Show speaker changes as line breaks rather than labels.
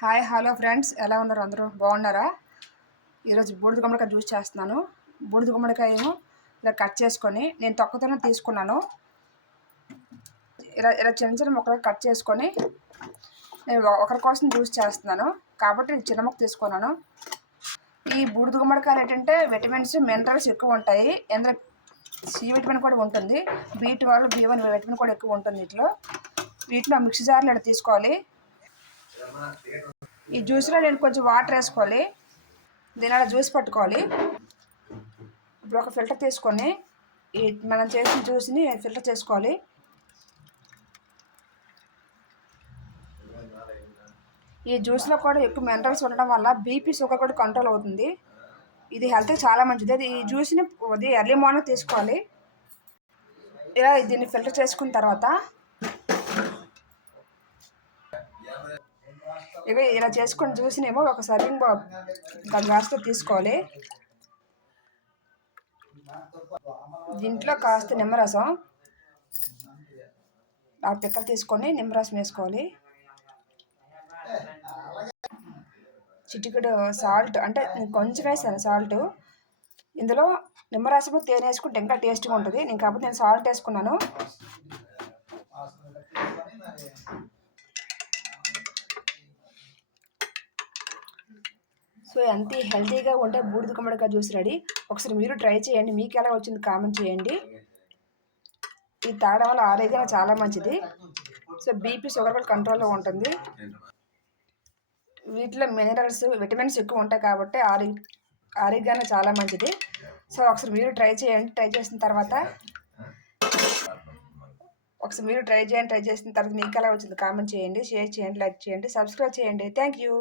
Hi hello friends. ఎలా ఉన్నారు అందరూ? బాగున్నారా? ఈరోజు బూడిద గుమ్మడికాయ జ్యూస్ చేస్తున్నాను. బూడిద గుమ్మడికాయ ఏమో ఇలా కట్ చేసుకొని నేను తొక్కతోనే తీసుకున్నాను. ఇలా ఇలా చిన్న చిన్న ముక్కలు కట్ చేసుకొని నేను ఒకరి కోసం జ్యూస్ చేస్తున్నాను. కాబట్టి నేను చిన్న మొక్క తీసుకున్నాను. ఈ బూడిద గుమ్మడికాయలు ఏంటంటే విటమిన్స్ మినరల్స్ ఎక్కువ ఉంటాయి. ఇందులో సి విటమిన్ కూడా ఉంటుంది. B twelve B one vitamin కూడా ఎక్కువ ఉంటుంది. వీటిలో వీటిలో మిక్సీ జార్లు ఇలా తీసుకోవాలి. ఈ జ్యూస్లో నేను కొంచెం వాటర్ వేసుకోవాలి. దీని అలా జ్యూస్ పట్టుకోవాలి. ఇప్పుడు ఒక ఫిల్టర్ తీసుకొని ఈ మనం చేసిన జ్యూస్ని ఫిల్టర్ చేసుకోవాలి. ఈ జ్యూస్లో కూడా ఎక్కువ మినరల్స్ ఉండడం వల్ల బీపీ షుగర్ కూడా కంట్రోల్ అవుతుంది. ఇది హెల్త్కి చాలా మంచిది. అది ఈ జ్యూస్ని అది ఎర్లీ మార్నింగ్ తీసుకోవాలి. ఇలా దీన్ని ఫిల్టర్ చేసుకున్న తర్వాత ఇవి ఇలా చేసుకొని చూసినేమో ఒక సర్వింగ్ గ్లాస్తో తీసుకోవాలి. దీంట్లో కాస్త నిమ్మరసం ఆ పిక్కలు తీసుకొని నిమ్మరసం వేసుకోవాలి. చిటికెడు సాల్ట్ అంటే కొంచెం వేసాను సాల్ట్. ఇందులో నిమ్మరసము తేనె వేసుకుంటే ఇంకా టేస్ట్గా ఉంటుంది. నేను కాకపోతే నేను సాల్ట్ వేసుకున్నాను. సో ఎంత హెల్తీగా ఉంటే బూడిద గుమ్మడికాయ జ్యూస్ రెడీ. ఒకసారి మీరు ట్రై చేయండి. మీకు ఎలా వచ్చింది కామెంట్ చేయండి. ఇది తాగడం వల్ల ఆరోగ్యం చాలా మంచిది. సో బీపీ షుగర్ కూడా కంట్రోల్లో ఉంటుంది. వీటిలో మినరల్స్ విటమిన్స్ ఎక్కువ ఉంటాయి కాబట్టి ఆరోగ్య ఆరోగ్యానికి చాలా మంచిది. సో ఒకసారి మీరు ట్రై చేయండి. ట్రై చేసిన తర్వాత ఒకసారి మీరు ట్రై చేయండి. ట్రై చేసిన తర్వాత మీకు ఎలా వచ్చింది కామెంట్ చేయండి. షేర్ చేయండి. లైక్ చేయండి. సబ్స్క్రైబ్ చేయండి. Thank you.